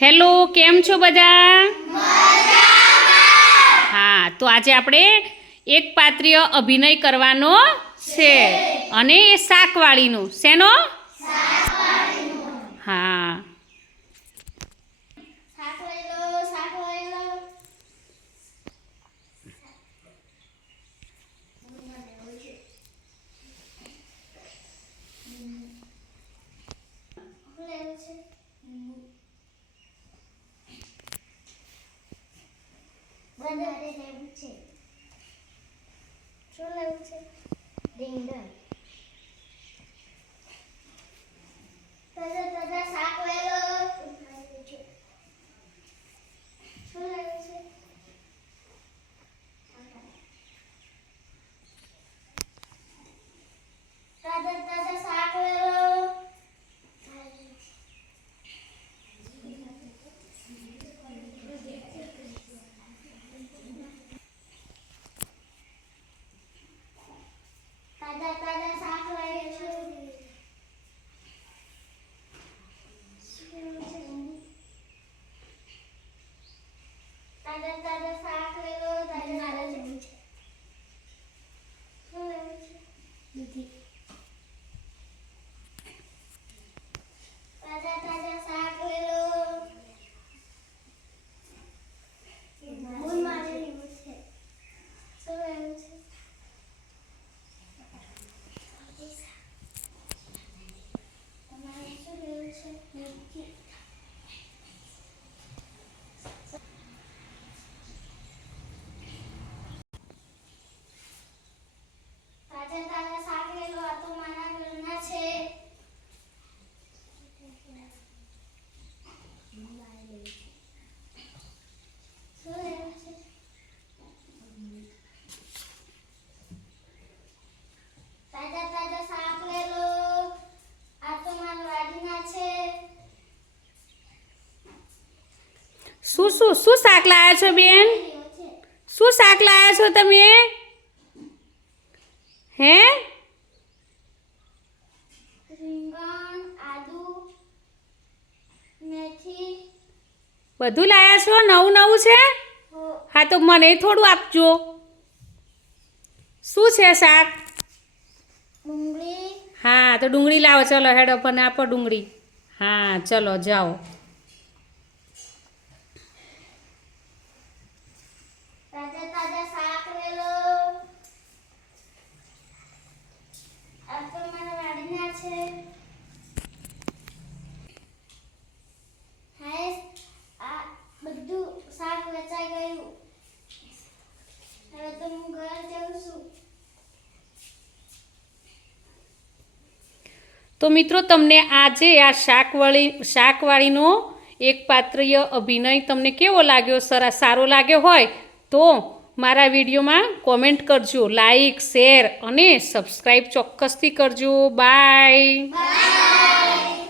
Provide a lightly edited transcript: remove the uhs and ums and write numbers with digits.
Hello, કેમ છો બધા? હા, તો આજે આપણે એક પાત્રીય અભિનય કરવાનો છે અને એ શાકવાળીનો. શેનો? હા. શું શાક લાયા છો બેન? શું શાક લાયા છો તમે? હે? રીંગણ, આદુ, મેથી બધું લાયા છો? નવું છે? હા, તો મને થોડું આપજો. શું છે શાક? ડુંગળી. હા, તો ડુંગળી લાવો. ચલો હેડો, પણ આપો ડુંગળી. હા, ચલો જાઓ. તાજા શાક લેલો. આ તો મારા વાડીના છે. હાય, આ બધું શાક વેચાઈ ગયું. હવે તો હું ઘર જાઉં છું. તો મિત્રો, તમને આજે આ શાકવાળીનો એક પાત્રીય અભિનય તમને કેવો લાગ્યો? સારો લાગ્યો હોય તો મારા વિડીયોમાં કોમેન્ટ કરજો, લાઈક, શેર અને સબસ્ક્રાઈબ ચોક્કસથી કરજો. બાય.